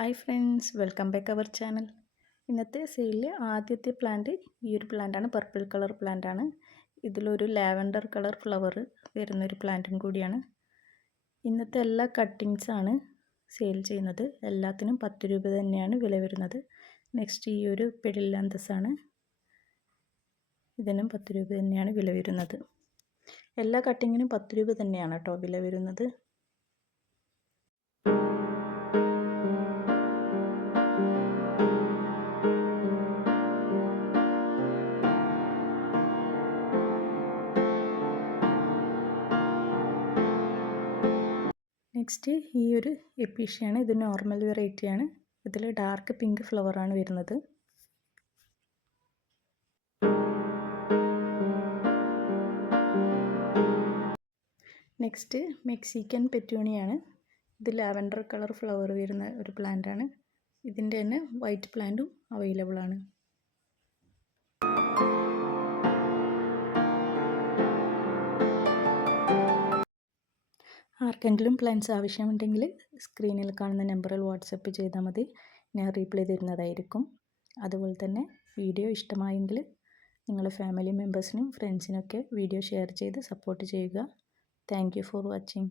Hi friends, welcome back our channel. ഇന്നത്തെ സെയിലിൽ ആദ്യത്തെ പ്ലാന്റ് ഈ ഒരു പ്ലാന്റാണ്. പർപ്പിൾ കളർ പ്ലാന്റാണ്. ഇതിലൊരു ലാവൻഡർ കളർ ഫ്ലവർ വരുന്നൊരു പ്ലാന്റും കൂടിയാണ്. ഇന്നത്തെ എല്ലാ കട്ടിങ്സാണ് സെയിൽ ചെയ്യുന്നത്. എല്ലാത്തിനും 10 രൂപ തന്നെയാണ് വില വരുന്നത്. നെക്സ്റ്റ് ഈ ഒരു പെഡിലാന്തസാണ്. ഇതിനും 10 രൂപ തന്നെയാണ് വില വരുന്നത്. എല്ലാ കട്ടിങ്ങിനും 10 രൂപ തന്നെയാണ് കേട്ടോ വില വരുന്നത്. നെക്സ്റ്റ് ഈ ഒരു എപ്പീഷ്യയാണ്. ഇത് നോർമൽ വെറൈറ്റിയാണ്. ഇതിൽ ഡാർക്ക് പിങ്ക് ഫ്ലവറാണ് വരുന്നത്. നെക്സ്റ്റ് മെക്സിക്കൻ പെറ്റൂണിയാണ്. ഇത് ലാവൻഡർ കളർ ഫ്ലവർ വരുന്ന ഒരു പ്ലാന്റാണ്. ഇതിൻ്റെ തന്നെ വൈറ്റ് പ്ലാന്റും അവൈലബിൾ ആണ്. ആർക്കെങ്കിലും പ്ലാൻസ് ആവശ്യമുണ്ടെങ്കിൽ സ്ക്രീനിൽ കാണുന്ന നമ്പറിൽ വാട്സപ്പ് ചെയ്താൽ മതി. ഞാൻ റീപ്ലൈ തരുന്നതായിരിക്കും. അതുപോലെ തന്നെ വീഡിയോ ഇഷ്ടമായെങ്കിൽ നിങ്ങളുടെ ഫാമിലി മെമ്പേഴ്സിനും ഫ്രണ്ട്സിനൊക്കെ വീഡിയോ ഷെയർ ചെയ്ത് സപ്പോർട്ട് ചെയ്യുക. Thank you for watching.